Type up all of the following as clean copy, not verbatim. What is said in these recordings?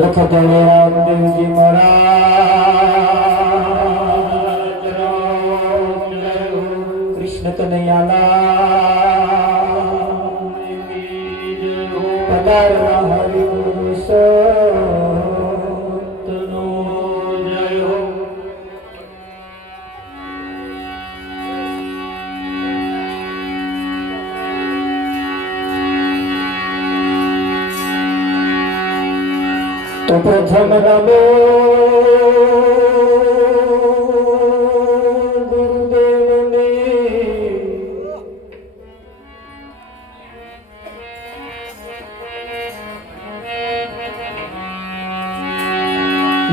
લખ ધણી રામદેવજી મહારાજ કૃષ્ણ કનૈયાલાલ પધારના હરિ ગુરુ સંતનો જય હો. તો પ્રથમ નમો ગુરુદેવને,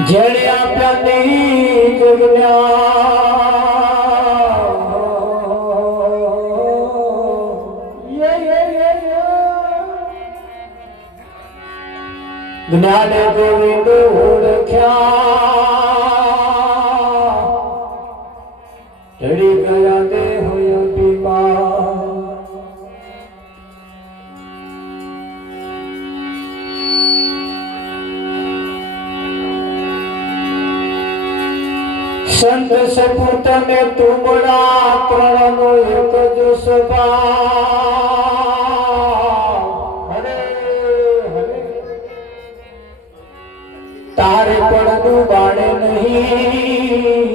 જેણે આપ્યા નિજ જ્ઞાન ગોવિંદ ઓળખ્યા, ચડી ગયા દેહ અભિમાન. સંત સપૂત ને તુમડા ત્રણનો એક જ સ્વભાવ. તારે પણ બાણે નહીં,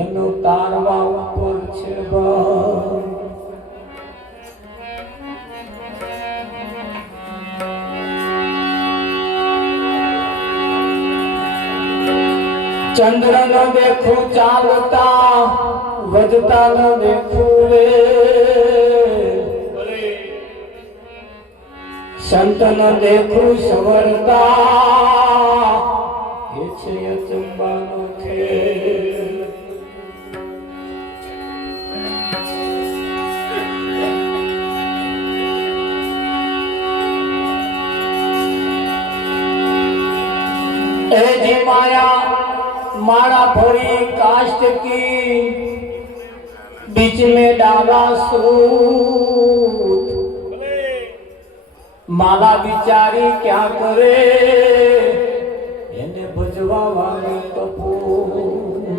એનું તારવા ઉપર છે બળ. ચંદ્ર ન દેખું ચાલતા, વધતા ન દેખું રે, સંત ન દેખું સવરતા, એ છે અચંબાનો ખેલ. એ જે માયા माड़ा भरी काष्ट की, बीच में डाला सूत. माला बिचारी क्या करे, એને ભજવા વાળી કપૂર.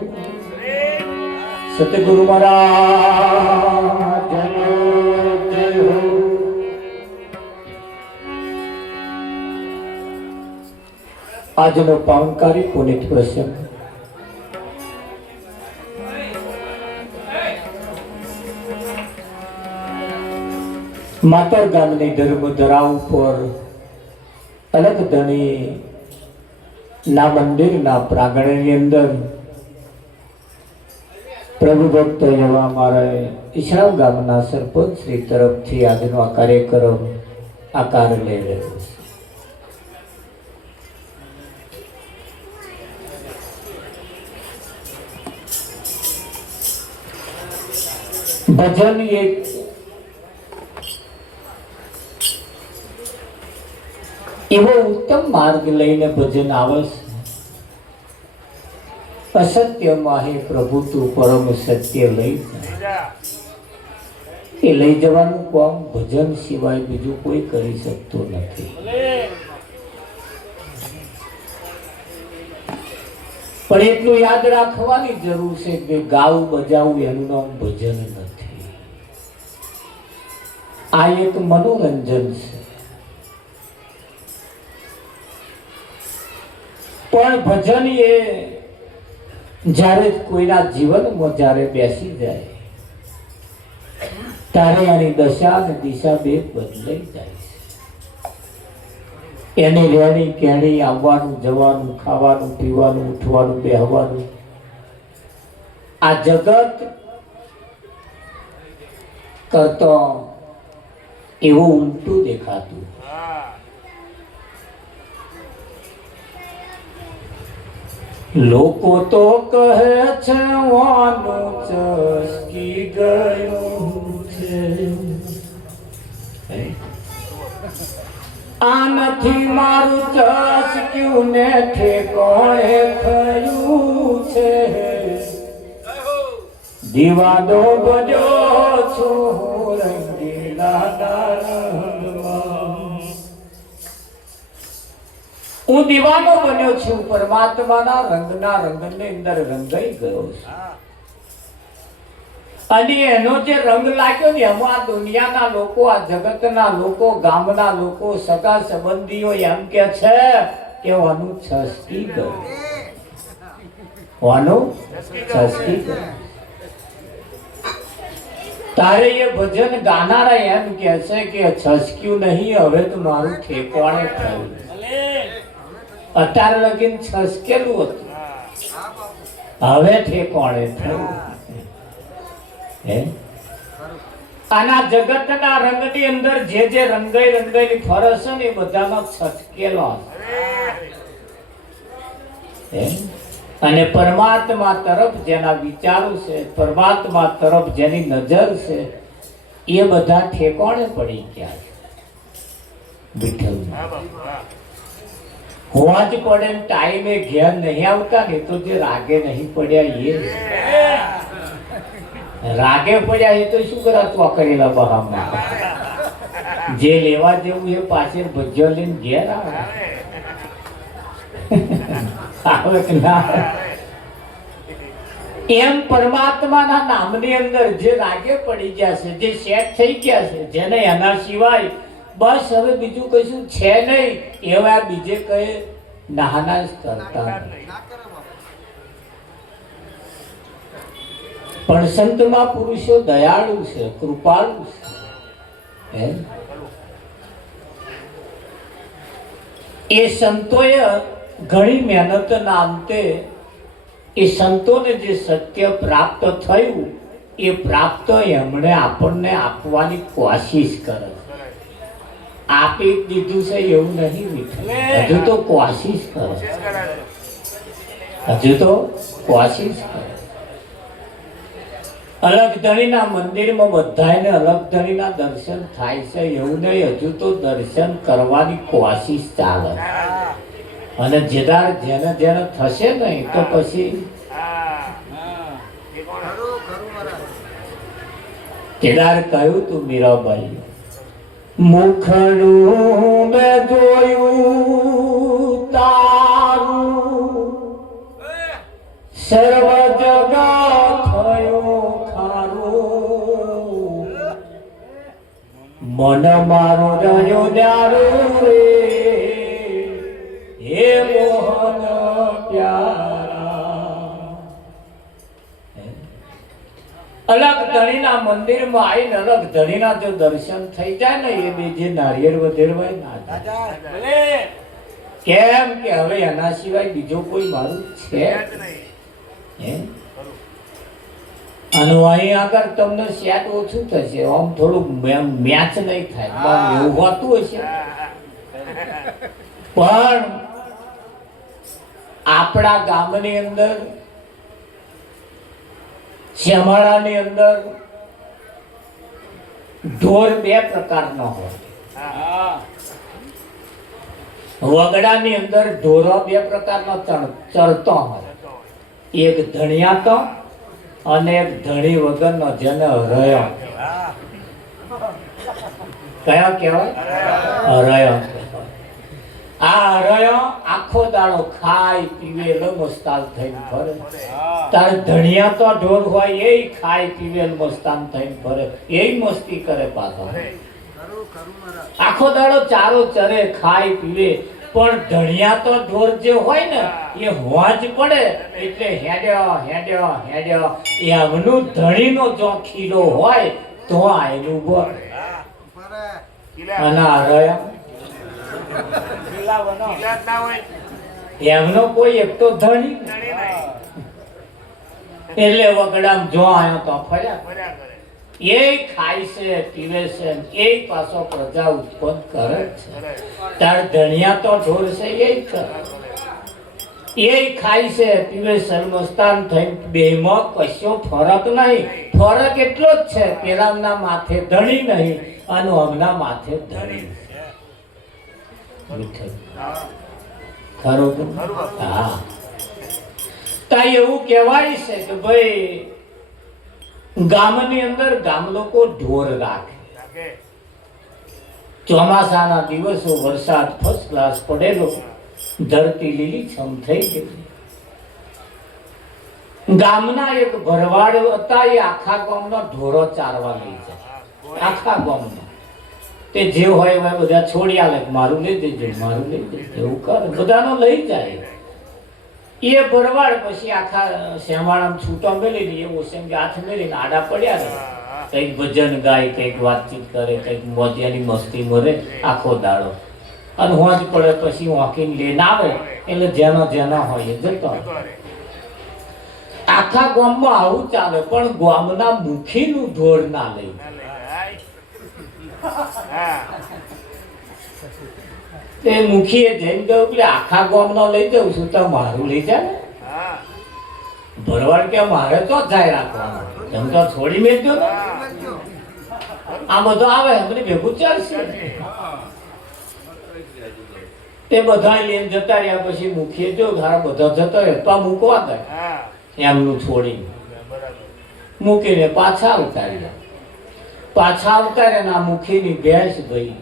સતગુરુ મહારાજ જય હો. આજનો પાવનકારી પુનિત પ્રસંગ માતર ગામની ધર્મધરા ઉપર અલગ ધણી ના મંદિરના પ્રાંગણની અંદર પ્રભુ ભક્ત એવા મારા ઈશરાવ ગામના સરપંચ શ્રી તરફથી આજનો આ કાર્યક્રમ આકાર લઈ રહ્યો છે. ભજન એક એવો ઉત્તમ માર્ગ લઈને ભજન આવે છે. અસત્યમાં હે પ્રભુ તું પરમ સત્ય લઈ જા. એ લઈ જવાનું કામ ભજન સિવાય બીજું કોઈ કરી શકતું નથી. પણ એટલું યાદ રાખવાની જરૂર છે કે ગાવું બજાવું એનું નામ ભજન નથી. આ એક મનોરંજન છે. પણ ભજન એ જ્યારે કોઈના જીવનમાં જ્યારે બેસી જાય ત્યારે એની દશા અને દિશા બે બદલાઈ જાય છે. એની રહેણી કહેણી, આવવાનું જવાનું, ખાવાનું પીવાનું, ઉઠવાનું બેહવાનું, આ જગત કરતો એવું ઉલટું દેખાતું. લોકો તો કહે છે વાનું ચસકી ગયું છે, આ નથી મારું ચસક્યું ને ઠેકોણે થયું છે. દીવાનો બન્યો છું રંગીલા હું દીવાનો બન્યો છું, પરમાત્માના રંગના રંગની અંદર રંગાઈ ગયો છું. અને એનો જે રંગ લાગ્યો ને એમાં આ દુનિયાના લોકો, આ જગતના લોકો, ગામના લોકો, સગા સંબંધીઓ એમ કે છે કે વાનું છસકી ગયું, વાનું છસકી ગયું. તારે એ ભજન ગાનારા એમ કે છે કે છસક્યું નહીં, હવે તો મારું ઠેકાણે થયું. અત્યારે લગીન છસકેલું હતું, હવે ઠેકાણે થયું. આના જગતના રંગની અંદર જે જે રંગાઈ રંગાઈ ફરસ છે ને એ બધાનો છસકેલો છે. અને પરમાત્મા તરફ જેના વિચારો છે, પરમાત્મા તરફ જેની નજર છે, એ બધા ઠેકાણે પડી ગયા છે. વિઠ્ઠલ હોવા જ પડે ટાઈમે ઘેર નહીં આવતા ને તો જે રાગે નહીં પડ્યા એ રાગે પડ્યા એ તો શું કરા ચોકરેલા બહામાં જે લેવા જેવું એ પાછળ ભજ્યો લઈને ઘેર આવે. એમ પરમાત્માના નામની અંદર જે રાગે પડી ગયા છે, જે સેટ થઈ ગયા છે, જેને એના સિવાય બસ હવે બીજું કશું છે નહીં, એવા બીજે કઈ નાના જ કરતા. પણ સંતમાં પુરુષો દયાળુ છે, કૃપાળુ છે. એ સંતોએ ઘણી મહેનતના અંતે એ સંતોને જે સત્ય પ્રાપ્ત થયું એ પ્રાપ્ત એમણે આપણને આપવાની કોશિશ કરે. આપી દીધું છે એવું નહીં વિઠ્ઠલ, હજુ તો કોશિશ કરે, હજુ તો કોશિશ કરે. અલગ ધણીના મંદિરમાં બધાને અલગ ધણીના દર્શન થાય છે એવું નહીં, હજુ તો દર્શન કરવાની કોશિશ ચાલે. અને જેદાર જેને જેને થશે નહીં તો પછી કેદાર કહ્યું તું મીરાબાઈ, મુખડું મેં જોયું તારું, સર્વ જગત થયું ખારું, મન મારું રહ્યું ન્યારું રે, હે મોહન પ્યારા. અલગ ધણીના મંદિરમાં આવીને અલગ ધણીના જો દર્શન થઈ જાય ને એ બીજે નારિયેળ વધેરવાય ના જાય. કેમ કે હવે એના સિવાય બીજો કોઈ મારું છે નહીં. અને અહીં આગળ તમને સેટ ઓછું થશે, આમ થોડું મેચ નહીં થાય એવું હોતું હશે. પણ આપણા ગામની અંદર, શ્યામાળાની અંદર ઢોર બે પ્રકારનો હોય. વગડાની અંદર ઢોરો બે પ્રકારનો ચરતો હોય, એક ધણિયાતો અને એક ધણી વગરનો, જેને હરયો. કયો કહેવાય? હરયો. આ હરયો આખો દાડો ખાય પીવે મસ્તાન થઈને ફરે. તાર ધણિયા તો ઢોર હોય એ ખાય પીવે મસ્તાન થઈને ફરે, એ મસ્તી કરે પાછો. આખો દાડો ચારો ચરે ખાય પીવે. પણ ધણિયા તો ઢોર જે હોય ને એ હોજ પડે એટલે હેડ્યો હેડ્યો હેડ્યો. એમનું ધણીનો જો ખીરો હોય તો આયનું બોલ. અને હરયો એમનો કોઈ એક તો ધણી એટલે વગડામ જો આવ્યો તો ફર્યા. એ ખાય છે પીવે છે, એ પાછો પ્રજા ઉત્પન્ન કરે છે. તાર ધણિયા તો ઢોર છે એ કરે, એ ખાય છે પીવે છે મસ્તાન થઈ. બેમાં કશો ફરક નહીં. ફરક એટલો જ છે, પેલાના માથે ધણી નહીં અને હમણાં માથે ધણી. ખરું? હા. તા એવું કહેવાય છે કે ભાઈ ગામની અંદર ગામ લોકો ઢોર રાખે ચોમાસાના દિવસો વરસાદ ફર્સ્ટ ક્લાસ પડેલો, ધરતી લીલીછમ થઈ ગઈ. ગામના એક ભરવાડ હતા, એ આખા ગામનો ઢોરો ચારવા લઈ જાય. આખા ગામમાં તે જે હોય એવા બધા છોડી આલે, મારું લઈ દેજો, મારું લઈ દેજો, એવું કરે, બધાનો લઈ જાય. એ ભરવાડ પછી આખા શ્યામાળામાં છૂટો મેલી દે, એવું છે કે હાથ મેલીને આડા પડ્યા રહે, કંઈક ભજન ગાય, કંઈક વાતચીત કરે, કંઈક મોજિયાની મસ્તી મરે આખો દાડો. અને હોંજ પડે પછી વોકિંગ લઈને આવે, એટલે જેના હોય એ જતો. આખા ગામમાં આવું ચાલે, પણ ગામના મુખીનું ઢોર ના લઈ. તે મુખીએ જઈને કહ્યું કે આખા ગામનો લઈ જાઉં છું, તો મારું લઈ જાય. ભરવાડ કે મારે તો જાય રાખવાનો, એમ તો છોડી મેળજો ને, આ બધો આવે એમને ભેગું ચાલશે. તે બધા લઈને જતા રહ્યા. પછી મુખીએ જો ઘણા બધા જતો રહે તો મૂકવા દે, એમનું છોડીને મૂકીને પાછા ઉતાર્યા. પાછા ઉતાર્યા ને આ મુખીની ભેંસ ભાઈ,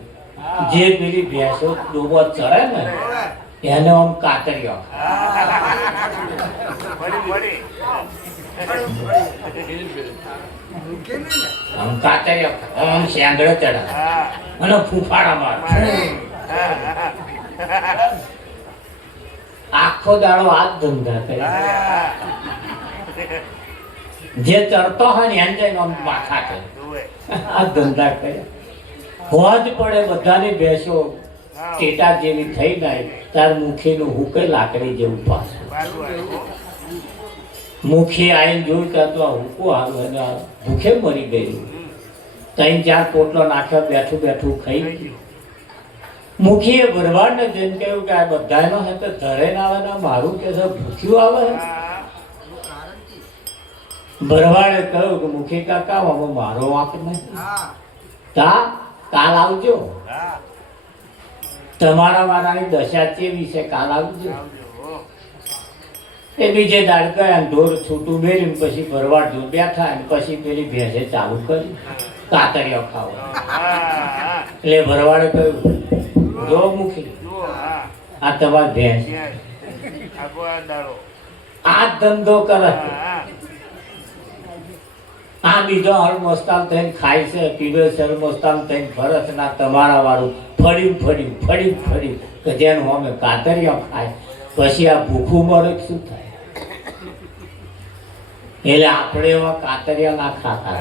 જે પેલી ભેંસો ડોબો ચડે ને એને આમ કાતર્યો, આમ કાતર્યો, આમ શેંગડે ચડે અને ફૂફાડા મારે. આખો દાડો આ જ ધંધા કરે. જે ચડતો હોય ને એને જઈને આમ માથા કરે, આ ધંધા કરે. હોજ પડે બધાની ભેંસો ટેટા જેવી થઈ જાય, તાર મુખીનું હુકે લાકડી જેવું પાછું. મુખી આવીને જોયું કે તો આ હુકો આવ્યો અને ભૂખે મરી ગયું. 3-4 પોટલો નાખ્યો, બેઠું બેઠું ખાઈ ગયું. મુખીએ ભરવાડને જઈને કહ્યું કે આ બધાનો હે તો ધરે ના આવે ને મારું કે છે ભૂખ્યું આવે. ભરવાડે કહ્યું કે મુખી કાકા હવે મારો વાંક નહીં, કાલ આવજો, તમારા વાળાની દશા કેવી છે, કાલ આવજો. એ બીજે દાડ ગયા, ઢોર છૂટું મેળ્યું. પછી ભરવાડ જો બેઠા, પછી પેલી ભેંસે ચાલુ કરી કાતરીઓ ખાવા. એટલે ભરવાડે કહ્યું જો મુખી આ તમારી ભેંસ આ ધંધો કરે, આ બીજો હળમોસ્તાલ થઈને ખાય છે, પીવે છે, હળમોસ્તાલ થઈને ફરસ ના તમારા વાળું ફળ્યું કે જેનું અમે કાતરીઓ ખાય. પછી આ ભૂખું મરે શું થાય? એટલે આપણે એવા કાતરિયા ના ખાતા,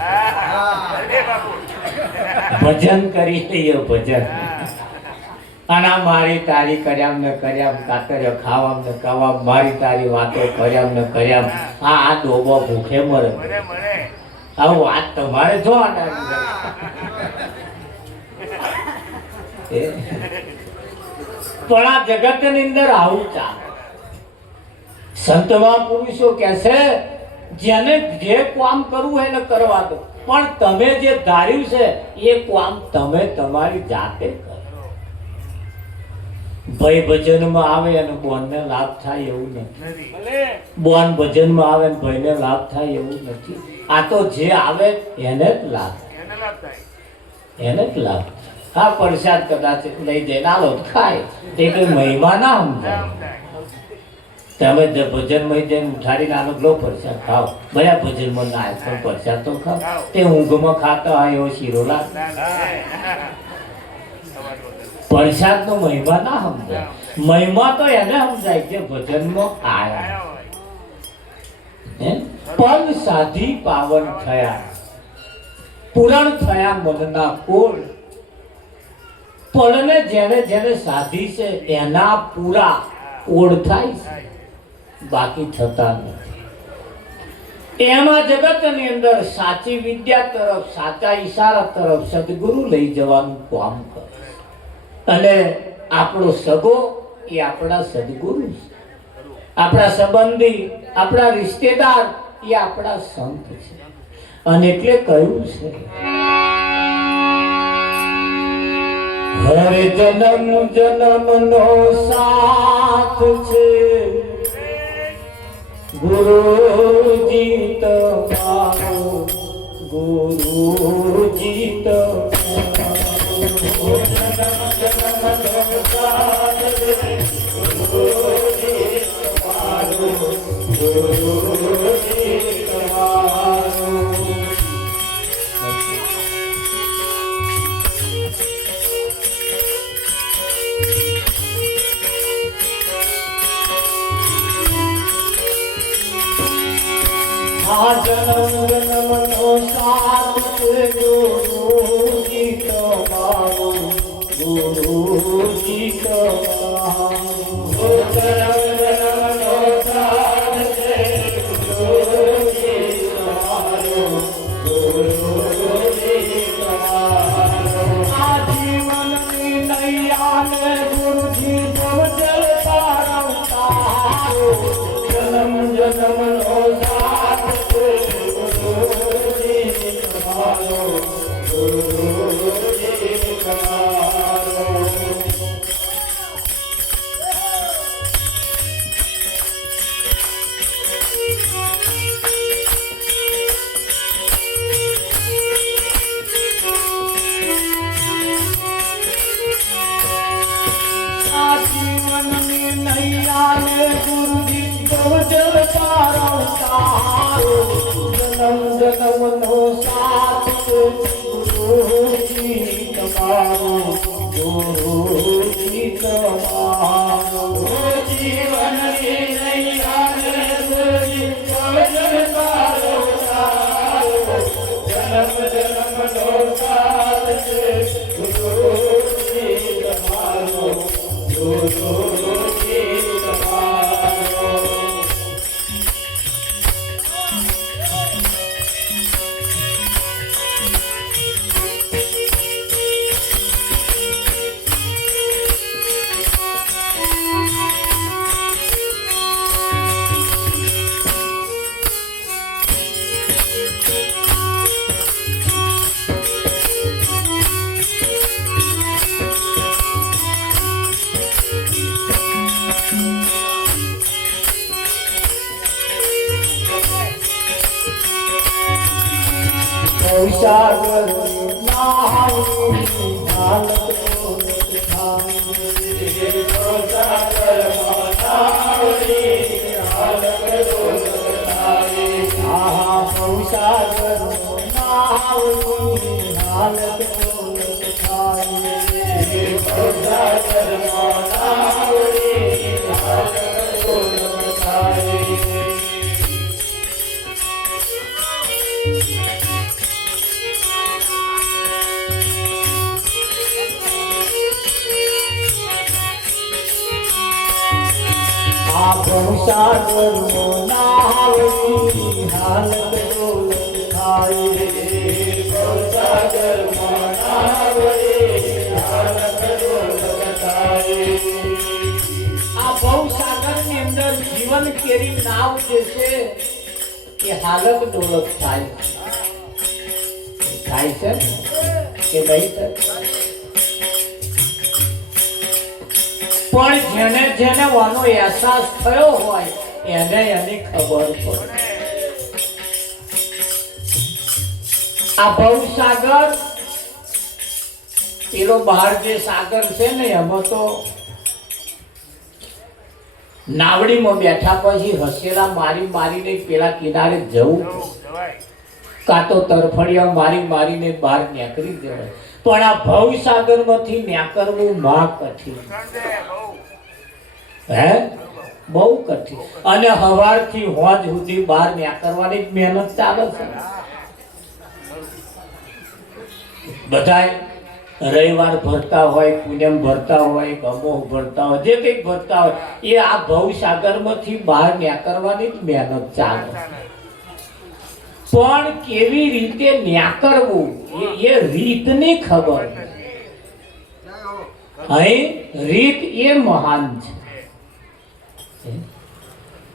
ભજન કરી લઈએ, ભજન. અને મારી તારી કર્યામ ને કર્યામ, કાતરિયા ખાવામ ને ખાવામ, મારી તારી વાતો કર્યામ ને કર્યામ. આ ડોબો ભૂખે મરે. આવું વાત તમારે જો પણ આ જગત ની અંદર આવું ચાલે. સંત મહાપુરુષો કહે છે જેને જે કામ કરવું હોય એને કરવા દો, પણ તમે જે ધાર્યું છે એ કામ તમે તમારી જાતે કરો. ભાઈ ભજનમાં આવે અને બોનને લાભ થાય એવું નથી. બોન ભજનમાં આવે ને ભાઈને લાભ થાય એવું નથી. આ તો જે આવે એને જ લાભ, એને જ લાભ. હા, પ્રસાદ કદાચ લઈ જઈને આલો ખાય, તે કઈ મહિમા ના સમજાય. તમે ભજનમાં જઈને ઉઠાડીને આનો લો પ્રસાદ ખાઓ, બધા ભજનમાં ના આવે પણ પ્રસાદ તો ખાઓ. તે ઊંઘમાં ખાતા હોય એવો શીરો લાગે. પ્રસાદ નો મહિમા ના સમજાય. મહિમા તો એને સમજાય જે ભજનમાં આયા. પગ સાધી પાવન થયા, પુરાણ થયા મનના કોળ. પળને જેને જેને સાધી છે એના પૂરા ઓળ થાય છે, બાકી થતા નથી. એમાં જગતની અંદર સાચી વિદ્યા તરફ, સાચા ઈશારા તરફ સદગુરુ લઈ જવાનું કામ કરે. અને આપણો સગો એ આપણા સદગુરુ છે, આપણા સંબંધી, આપણા રિશ્તેદાર એ આપણા સંત છે. અને એટલે કહ્યું છે હરે જન્મ જન્મનો સાથ છે, ગુરુજી તમારો, ગુરુજી તમારો. જન્મનો સાથ ગુરુજી તમારો ગુરુજી તમારો જન્મનો સાથ ગુરુજી તમારો ગુરુજી તમારો આ જીવનની નૈયાને ગુરુજી જવજલ તારો જન્મ જન્મનો જન્મનો સાથ ગુરુજી તમારો ગુરુજી તમારો જીવનની નૈયાને ગુરુજી તારો જન્મ જન્મનો સાથ ગુરુજી તમારો ગુરુજી તમારો સાગર નાહી હાલત સાગરનો નાવની હાલત થાય સાગરમાં નાવની હાલત થાય આ ભવસાગરની અંદર જીવન કેરી નાવ જે છે એ હાલત ડોલક થાય છે કે નહીં પણ જેને જેને વાનો અહેસાસ થયો હોય એને એની ખબર પડે આ ભવસાગર પેલો બહાર જે સાગર છે ને એમાં તો નાવડીમાં બેઠા પછી હસેલા મારી મારીને પેલા કિનારે જવું કાં તો તરફડિયા મારી મારીને બહાર નીકળી જવાય પણ આ ભવસાગર માંથી નીકળવું મહા કઠિન હે બહુ કઠિન અને હવારથી હોજ સુધી બહાર નીકળવાની મહેનત ચાલે છે બધાય રવિવાર ભરતા હોય પૂનમ ભરતા હોય ગમો ભરતા હોય જે કંઈક ભરતા હોય એ આ ભવસાગર માંથી બહાર નીકળવાની જ મહેનત ચાલે પણ કેવી રીતે નીકળવું એ રીતની ખબર અહીં રીત એ મહાન છે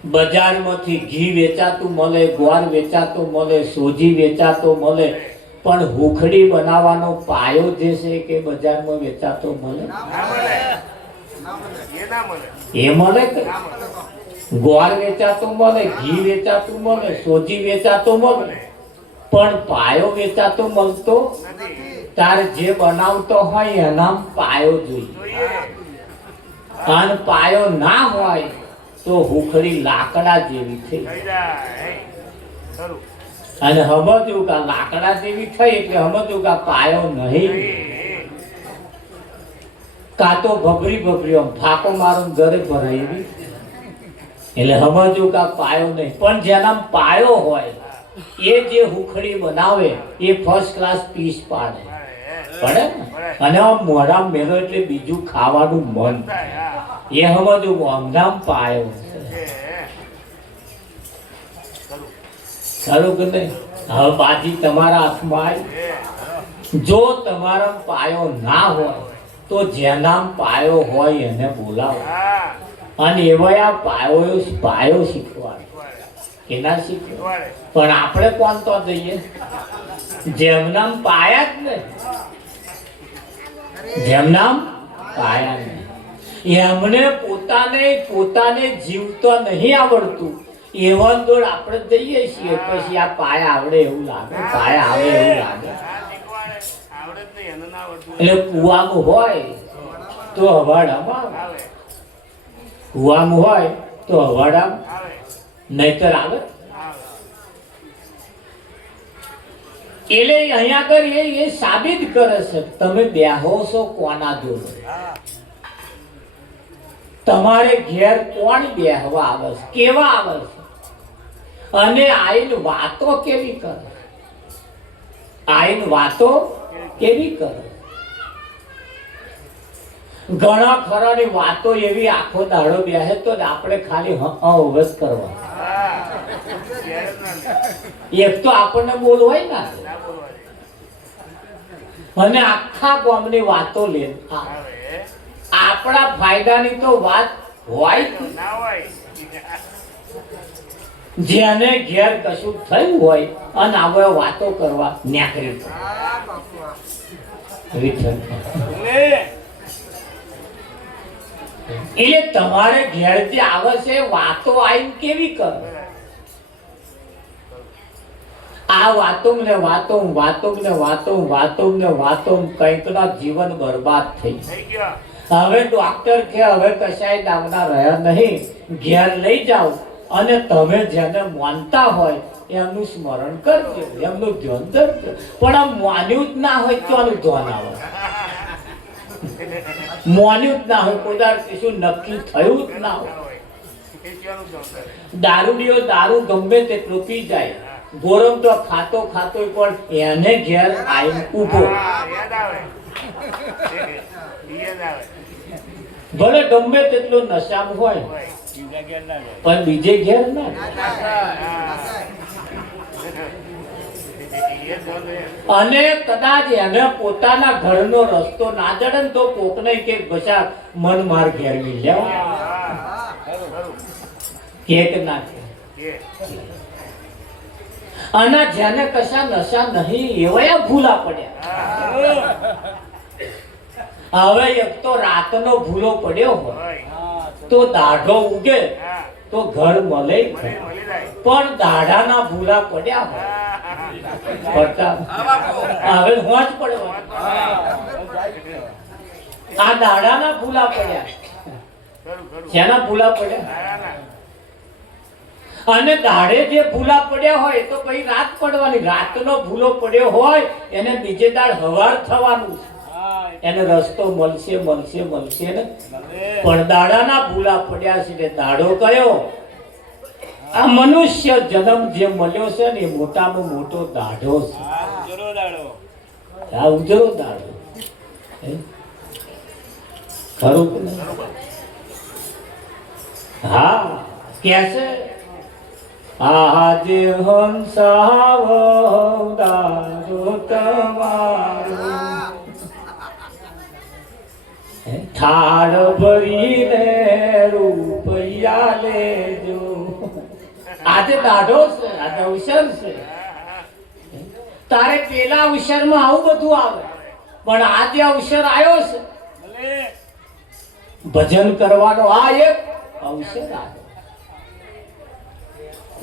બજારમાંથી ઘી વેચાતું મળે ગોળ વેચાતું મળે સોજી વેચાતો મળે પણ હુખડી બનાવવાનો પાયો જે છે કે બજારમાં વેચાતો મળે એ મળે કે ગોળ વેચાતો મળે ઘી વેચાતું મળે સોજી વેચાતો મળે પણ પાયો વેચાતો મળતો તારે જે બનાવતો હોય એના પાયો જોઈએ, અને પાયો ના હોય તો હુખડી લાકડા જેવી થઈ અને સમજવું કે લાકડા જેવી થઈ એટલે સમજવું કે પાયો નહીં, કાં તો ભભરી ભભરી આમ ફાકો મારું ઘરે ભરાઈ એટલે સમજવું કે પાયો નહીં. પણ જેના પાયો હોય એ જે હુખડી બનાવે એ ફર્સ્ટ ક્લાસ પીસ પાડે પડે ને, અને મોઢા મેલો એટલે બીજું ખાવાનું મન, એ સમજવું આમનામ પાયો છે. ખરું કે નહીં? હવે બાજી તમારા હાથમાં આવી, જો તમારો પાયો ના હોય તો જેના પાયો હોય એને બોલાવો અને એવા આ પાયો શીખવાડે કે ના શીખવાડે. પણ આપણે કોણ તો જઈએ જેમના પાયા જ ને, જેમના પાયા ને એમને પોતાને જીવતો નહીં આવડતું, એવા દોડ આપણે જઈએ છીએ. પછી આ પાયા આવડે એવું લાગે, પાયા આવે એવું લાગે. એટલે કુવામાં હોય તો હવાડામાં આવે, કુવામાં હોય તો હવાડામાં નહીતર આવે. એટલે અહીંયા આગળ એ સાબિત કરે છે તમે બેહો છો કોના જોડે, તમારે ઘેર કોણ બેહવા આવે છે, કેવા આવે છે, અને આઈને વાતો કેવી કરે, આઈને વાતો કેવી કરે. ઘણા ખરાની વાતો એવી આખો દાડો બેસે તો આપણે ખાલી અવગત કરવા, એક તો આપણને બોલવાય ના અને આખા ગામની વાતો લે. આપણા ફાયદાની તો વાત હોય ના હોય, જેને ઘેર કશું થયું હોય અને આવો વાતો કરવા નીકળી. એટલે તમારે ઘેર જે આવે છે વાતો આવીને કેવી કરો, આ વાતો ને વાતો કંઈક ના જીવન બરબાદ થઈ ગયા. હવે ડોક્ટર કે હવે કશાય દાવના રહ્યા નહીં, ઘેર લઈ જાઓ અને તમે જેને માનતા હોય એમનું સ્મરણ કરજો, એમનું ધ્યાન ધરજો. પણ આમ માન્યું જ ના હોય ક્યાંનું ધ્યાન આવે, માન્યું જ ના હોય, કોઈ કશું નક્કી થયું જ ના હોય. દારૂડિયો દારૂ ગમે તેટલું પી જાય, ગોરમ તો ખાતો પણ એને ઘેર આવીને ઊભો, ભલે ગમે તેટલો નશામાં હોય પણ બીજે ઘેર ના. અને કદાચ એને પોતાના ઘરનો રસ્તો ના જડે ને તો કોકને કે બચા મન માર ઘેર મી જાવ કે ના કે. અને જેને કશા નશા નહીં એવા ભૂલા પડ્યા. હવે એક તો રાતનો ભૂલો પડ્યો હોય તો દાઢો ઉગે તો ઘર મળે, પણ દાઢાના ભૂલા પડ્યા હોય હવે હોજ પડે. આ દાઢાના ભૂલા પડ્યા, જેના ભૂલા પડ્યા. અને દાડે જે ભૂલા પડ્યા હોય તો પછી રાત પડવાની, રાતનો ભૂલો પડ્યો હોય એને બીજે દાડ હવાર થવાનું, એને રસ્તો મળશે ને. પણ દાડાના ભૂલા પડ્યા છે એટલે દાડો કયો આ મનુષ્ય જન્મ જે મળ્યો છે ને એ મોટામાં મોટો દાઢો છે, આ ઉજળો દાડો ખરું કે નહીં? હા કે છે આજે હંસાવદારો તમારો થાળ ભરીને રૂપિયા લેજો. આજે દાઢો છે, આજે અવસર છે. તારે પેલા અવસરમાં આવું બધું આવે, પણ આજે અવસર આવ્યો છે ભજન કરવાનો, આ એક અવસર આવ્યો.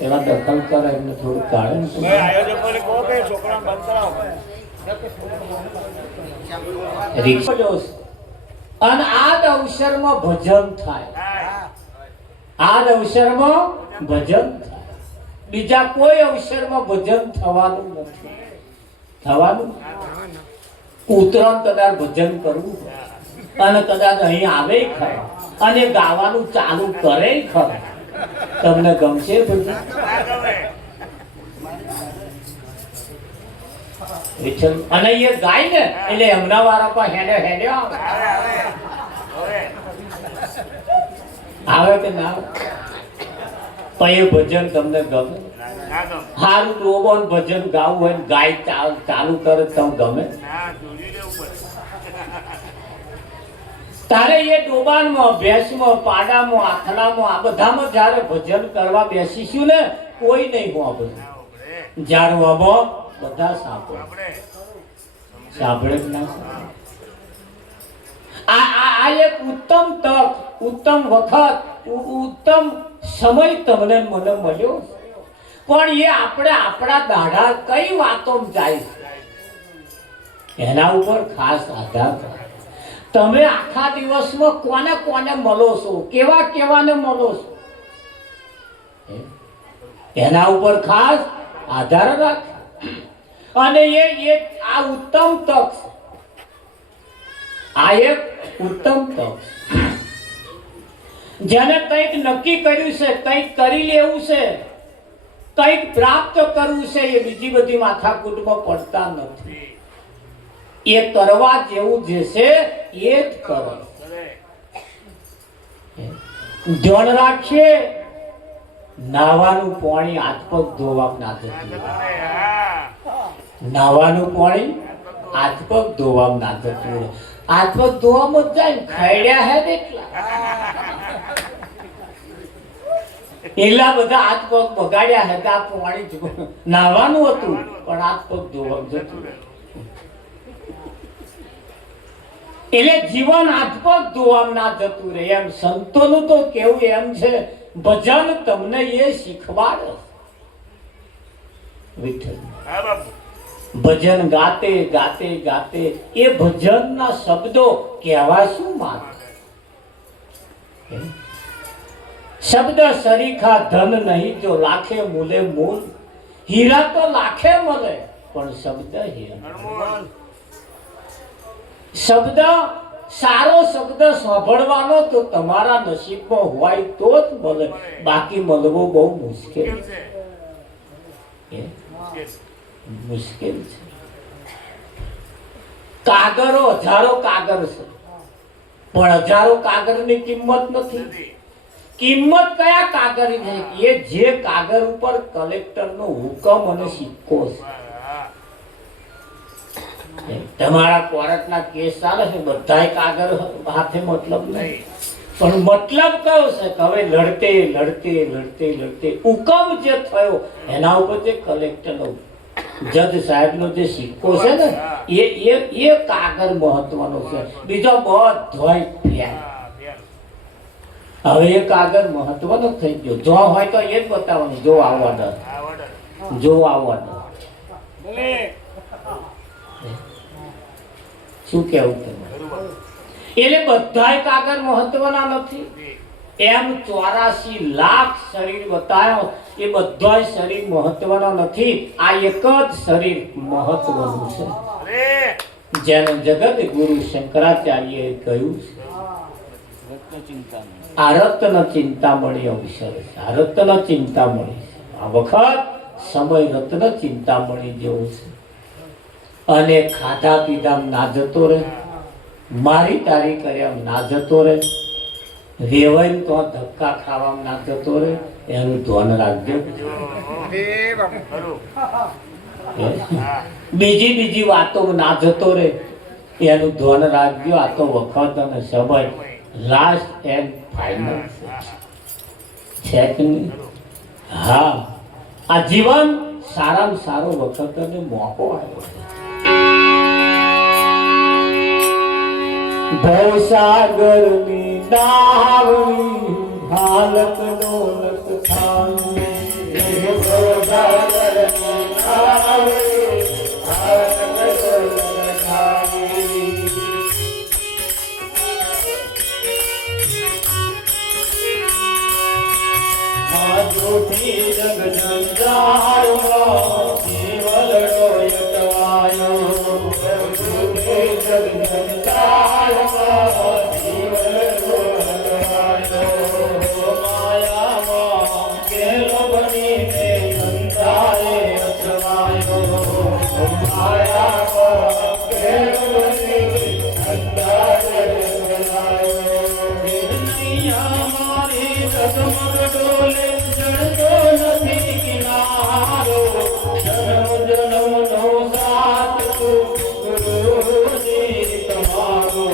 એવા દખલ કરે એમને થોડું કાઢે. રિક્ષા જોશે. અને આ જ અવસરમાં ભજન થાય, આ જ અવસરમાં ભજન થાય. બીજા કોઈ અવસરમાં ભજન થવાનું નથી, થવાનું. ઉતરણ કદાચ ભજન કરવું અને કદાચ અહીં આવે ખરા અને ગાવાનું ચાલુ કરે ખરા, તમને ગમશે ભજન? અને એ ગાય ને એટલે એમના વાળા પર હેડે હેડે આવે કે ના આવે? એ ભજન તમને ગમે? સારું ડોબોન ભજન ગાવું હોય ને ગાય ચાલુ કરે તો ગમે? તારે એ ડોબાનમાં, ભેંસમાં, પાડામાં, આખલામાં આ બધામાં જયારે ભજન કરવા બેસીશું ને કોઈ નહીં હોવું. જ્યારે હોવો બધા સાંભળે, સાંભળે જ ના. આ એક ઉત્તમ તક, ઉત્તમ વખત, ઉત્તમ સમય તમને મને મળ્યો. પણ એ આપણે આપણા દાઢા કઈ વાતો જાય એના ઉપર ખાસ આધાર. તમે આખા દિવસમાં કોને કોને મળો છો, કેવા કેવાને મળો છો, એના ઉપર ખાસ આધાર રાખ. અને એ આ ઉત્તમ તક છે, આ એક ઉત્તમ તક. જેને કંઈક નક્કી કર્યું છે, કંઈક કરી લેવું છે, કંઈક પ્રાપ્ત કરવું છે, એ બીજી બધી માથાકૂટમાં પડતા નથી. એ કરવા જેવું જે છે એ જ કરો. ધ્યાન રાખીએ, નાવાનું પાણી હાથ પગ ધોવા ના જતું, નાવાનું પાણી હાથ પગ ધોવા ના જતું. હાથ પગ ધોવામાં જ જાય, ખાયડ્યા હે એટલા એટલા બધા હાથ પગ બગાડ્યા હતા. પાણી નાવાનું હતું પણ હાથ પગ ધોવા જતું. એટલે જીવન હાથ પગ ધોવામાં ના જતું રહે. એમ સંતોનું તો કેવું એમ છે, ભજન તમને એ શીખવાડે. ભજન ગાતે ગાતે ગાતે એ ભજનના શબ્દો કહેવા શું માંગે? શબ્દ સરીખા ધન નહીં, જો લાખે મૂલે મૂલ. હીરા તો લાખે મળે પણ શબ્દ હીરા. શબ્દ સારો શબ્દ સાંભળવાનો તો તમારા નસીબમાં હોય તો જ મળે, બાકી મળવો બહુ મુશ્કેલ છે, મુશ્કેલ છે. કાગરો હજારો કાગર છે પણ હજારો કાગરની કિંમત નથી. કિંમત કયા કાગરની છે? એ જે કાગર ઉપર કલેક્ટરનો હુકમ અને સિક્કો છે. તમારા કોર્ટના કેસ ચાલે છે, બધાય કાગર હાથે મતલબ નહીં, પણ મતલબ કયો છે કે હવે લડતે લડતે લડતે લડતે હુકમ જે થયો એના ઉપર જે કલેક્ટરનો જજ સાહેબનો જે સિક્કો છે ને એ કાગર મહત્વનો છે. બીજો બધોય ફેર. હવે એ કાગર મહત્વનો થઈ ગયો. જો હોય તો એ જ બતાવવાનું, જો આવો ડર, જો આવો ડર. શું કેવું તમારે? એટલે બધાય કાગર મહત્વના નથી. એમ 84 લાખ શરીર બતાવ્યો, એ બધાય શરીર મહત્વના નથી. આ એક જ શરીર મહત્વનું છે, જેને જગત ગુરુ શંકરાચાર્યએ કહ્યું છે. આ રત્ન ચિંતામણી અવસર છે, આ રત્ન ચિંતામણી. આ વખત સમય રત્ન ચિંતામણી જેવો છે. અને ખાધા પીધા ના જતો રહે, મારી તારી કર્યા ના જતો રહે, રેવાય તો ધક્કા ખાવામાં ના જતો રહે. એનું ધ્યાન રાખજો. બીજી વાતો ના જતો રહે, એનું ધ્યાન રાખજો. આ તો વખત અને સમય લાસ્ટ એન્ડ ફાઇનલ છે કે નહીં? હા, આ જીવન સારામાં સારો વખત અને મોકો આવ્યો છે. ભવસાગરની નાવની હાલત ડોલત થાય, ભવસાગરની નાવની હાલત ઉઠી જગજંજાળમાં જીવલડો યટવાયો ઉઠી જગજંજાળમાં જીવલડો યટવાયો માયામાં કેલો બનીને અંધારે અટવાયો માયામાં કેલો બનીને અંધારે અટવાયો નૈયા મારી રગમગ ડોલે ચડતો નથી કિનારો જન્મ જન્મનો સાથ તું ગુરુજી તમારો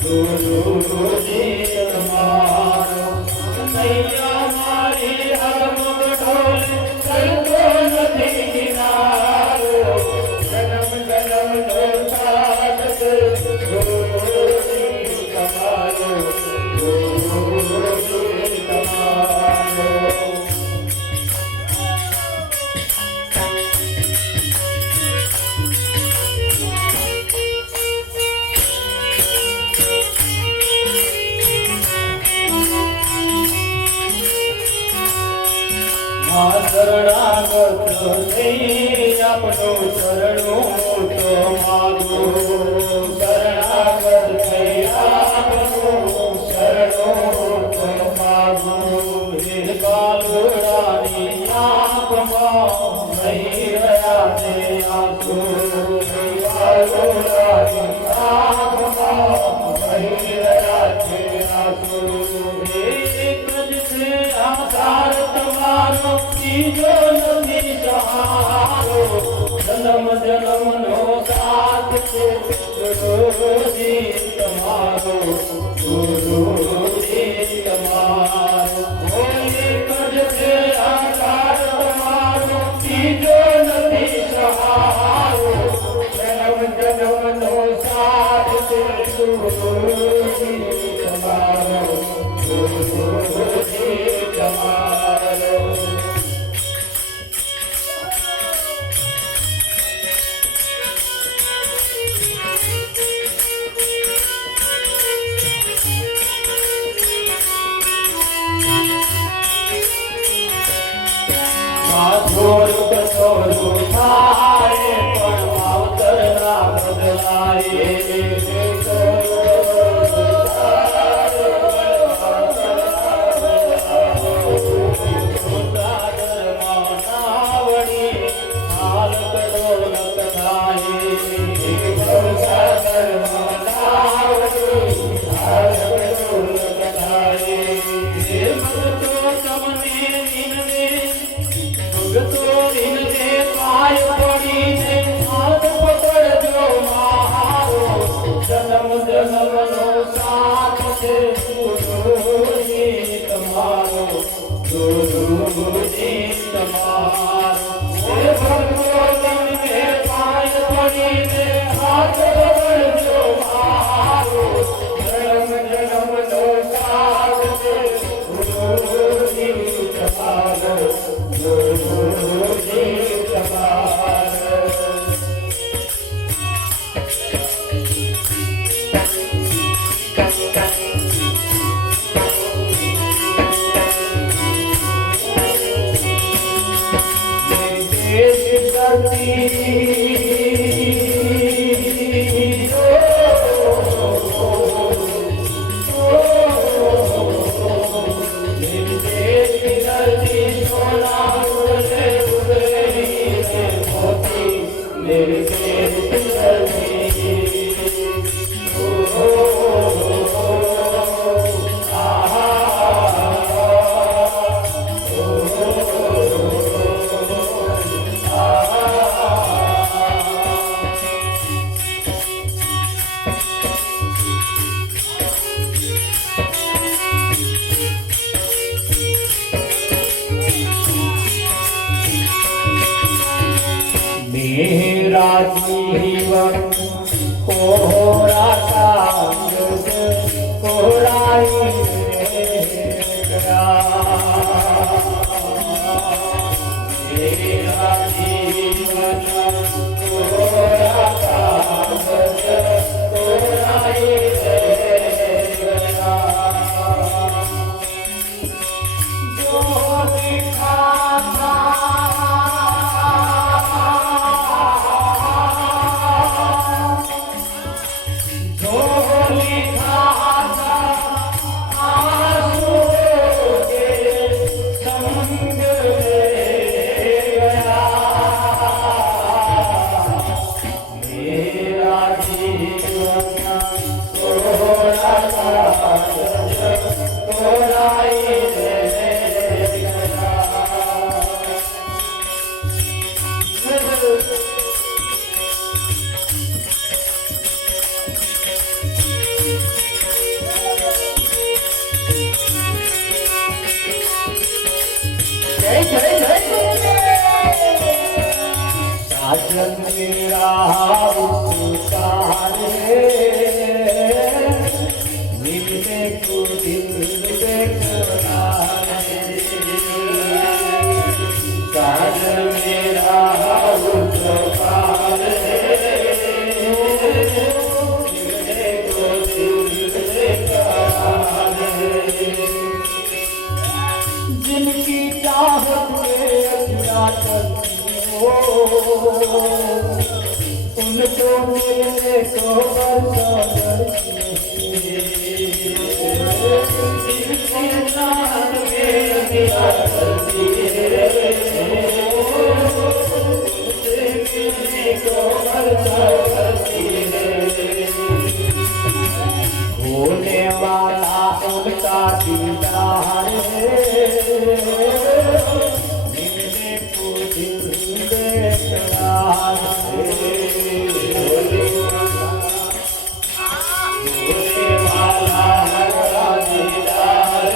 ગુરુજી તમારો નૈયા મારી રગમગ ડોલે ચડતો નથી કિનારો જન્મ જન્મનો સાથ ગુરુજી તમારો ગુરુજી તમારો શરણાગત થઈ આપણું શરણું તો માગું શરણાગત થઈ આપણું શરણું તો માગું હે કાલુડાની આંખમાં નહીં રહ્યા તે આંસુ હે કાલુડાની આંખમાં નહીં રહ્યા તે આંસુ એક જ છે આધાર તમારો બીજો નથી સહારો જન્મ જન્મનો સાથ છે ગુરુજી તમારો ગુરુજી તમારો એક જ છે આધાર તમારો બીજો નથી સહારો જન્મ જન્મનો સાથ છે ગુરુજી તમારો ગુરુજી તમારો થોડુંક થોડું થાય પણ માવતર ના બદલાય જન્મ જન્મનો સાથ છે ગુરુજી તમારો ગુરુજી તમારો હે ભક્તો તમને પાય પડીને હાથ પકડજો મારો જન્મ જન્મનો સાથ છે ગુરુજી તમારો ગુરુજી તમારો मेरा जीवन कोहरा का युग कोहराई गया मेरा जीवन कोहरा का युग कोहराई गया जो दिखा साजन मेरा उतारे मिलने को दिल बेकरार साजन मेरा उतारे मिलने को दिल बेकरार जिनकी चाहत में अधूरा उनको मिलने को होने वाला उनका दीदार मिलने को दिल बेकरार होने वाला उनका दीदार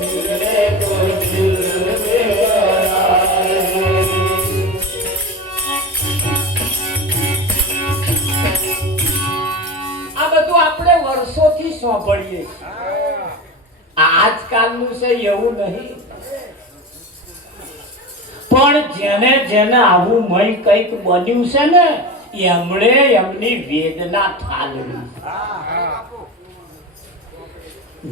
मिलने को दिल बेकरार આ બધું આપણે વર્ષોથી સાંભળીએ આજકાલનું છે એવું નહીં પણ જેને જેને આવું મય કંઈક બન્યું છે ને એમણે એમની વેદના ઠાલવી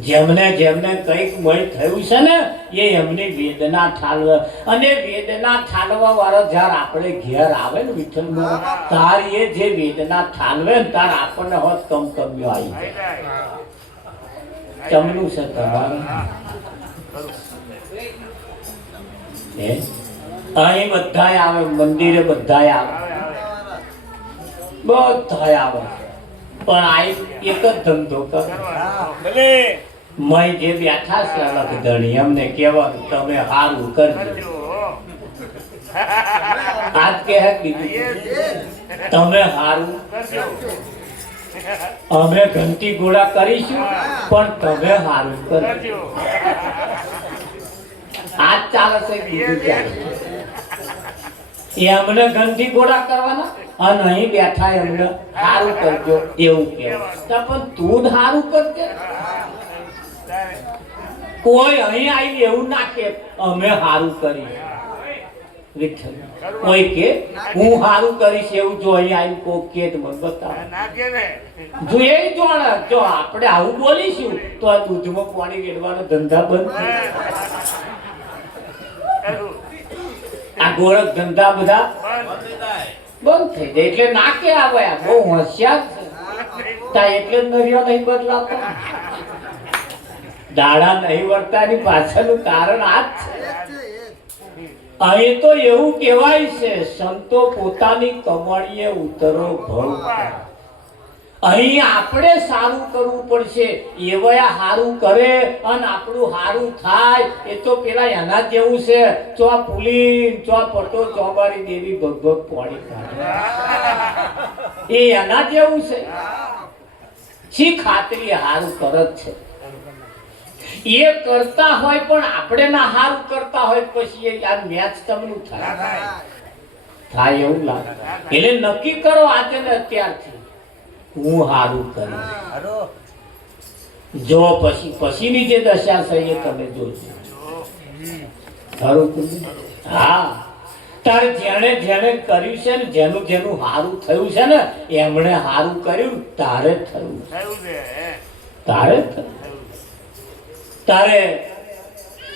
જેમને જેમને કંઈક મય થયું છે ને એ એમની વેદના ઠાલવે અને વેદના ઠાલવા વાળો જ્યારે આપણે ઘેર આવે ને વિઠ્ઠલમાં તાર એ જે વેદના ઠાલવે ને તાર આપણને હોત કમકમ્યો આવી જાય ચમનું છે તમારું અહીં બધાય આવે મંદિરે બધાય આવે બધાય આવે પણ આ એક જ ધંધો કરે મય જે બેઠા છે અલગ ધણી એમને કહેવાનું તમે સારું કરજો આજ કે બીજું તમે સારું અમે ઘંટી ગોળા કરીશું પણ તમે સારું કરજો આજ ચાલે છે બીજું એમને ઘંટી ગોળા કરવાના અને અહીં બેઠા એમને સારું કરજો એવું કહેવાય પણ તું સારું કરજે કોઈ અહીં આવી એવું ના કે અમે સારું કરી વિઠ્ઠલ કોઈ કે હું સારું કરીશ એવું જો અહીં આવી કોઈ કે મને બતાવો જો એ જોડે જો આપણે આવું બોલીશું તો આ દૂધમાં પાણી વેડવાનો ધંધા બંધ આ ગોળખ ધંધા બધા બંધ થઈ જાય એટલે ના કે આવે બહુ હોશિયાર છે એટલે નરિયો નહીં બદલાતો દાડા નહીં વર્તાની પાછળનું કારણ આ જ છે અહીં તો એવું કહેવાય છે સંતો પોતાની કમાણીએ ઉતરો ભવ અહીં આપણે સારું કરવું પડશે એવા સારું કરે અને આપણું સારું થાય એ તો પેલા એના જેવું છે ચો પુલીન ચો પટો ચોબારી દેવી ભગવત પોણી કાઢે એ એના જેવું છે શી ખાતરી સારું કરત છે એ કરતા હોય પણ આપણે ના હારું કરતા હોય પછી આ મેચ તમનું થાય એવું લાગે એટલે નક્કી કરો આજે ને અત્યારથી હું હારું કરીશ જો પછીની જે દશા છે એ તમે જોજો હા તારે જેણે જેણે કર્યું છે ને જેનું જેનું હારું થયું છે ને એમણે હારું કર્યું તારે થયું તારે થયું તારે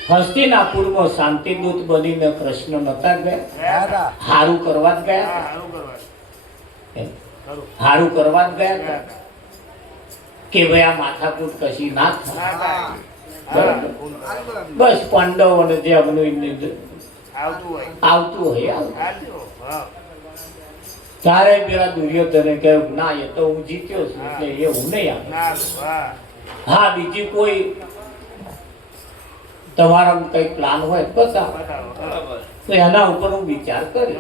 હસ્તિનાપુરમાં શાંતિદૂત બનીને કૃષ્ણ નતા ગયા હારું કરવા જ ગયા હારું કરવા જ ગયા કે ભાઈ આ માથાકૂટ કશી ના થાય બરાબર બસ પાંડવોને જે આવતું હોય તારે પેલા દુર્યોધને કહ્યું ના એ તો હું જીત્યો છું એટલે એ હું નહીં આવે હા બીજી કોઈ તમારા કઈ પ્લાન હોય બતાવો તો એના ઉપર હું વિચાર કરીશ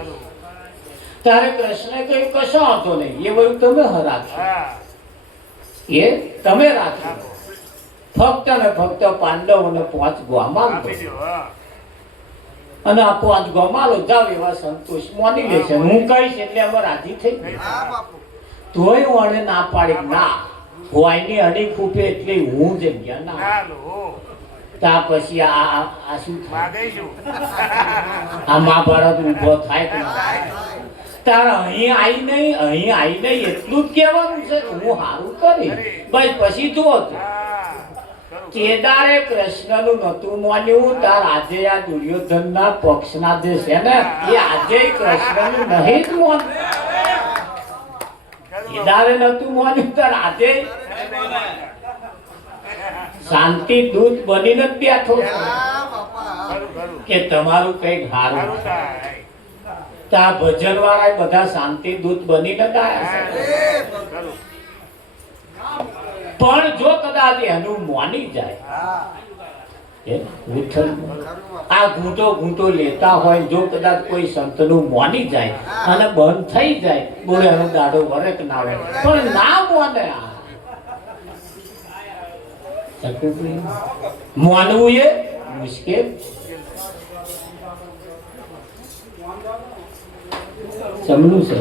તારે કૃષ્ણે કહ્યું કશો હતો નહીં, એ બધું તમે રાખો, એ તમે રાખો, ફક્ત ને ફક્ત પાંડવોને 5 ગોમાલ અને આ 5 ગોમાલો જાવ એવા સંતોષ માની લેશે. હું કહીશ એટલે અમે રાજી થઈ ગયા. તોય વણે ના પાડી, ના હોયની અડી ફૂફે એટલે હું જગ્યા ના. ત્યાર પછી આ શું થાય? આ મહાભારત ઉભો થાય કે તારે અહીં આવી નહીં એટલું જ કહેવાનું છે કે હું સારું કરી બસ. પછી જુઓ કેદારે કૃષ્ણનું નતું માન્યું, તાર આજે આ દુર્યોધનના પક્ષના જે છે ને એ આજે કૃષ્ણનું નહીં જ માન. કેદારે નતું માન્યું, તાર આજે શાંતિ દૂત બનીને જ બેઠો કે તમારું કઈક સારું. ત્યાં ભજન વાળા બધા શાંતિ દૂત બનીને જ આવ્યા છે. પણ જો કદાચ એનું માની જાય, આ ઘૂંટો લેતા હોય, જો કદાચ કોઈ સંતનું માની જાય અને બંધ થઈ જાય, બોલે એનો દાડો વરે કે ના વરે, પણ ના માને. માનવું એ મુશ્કેલ. સમજવું છે.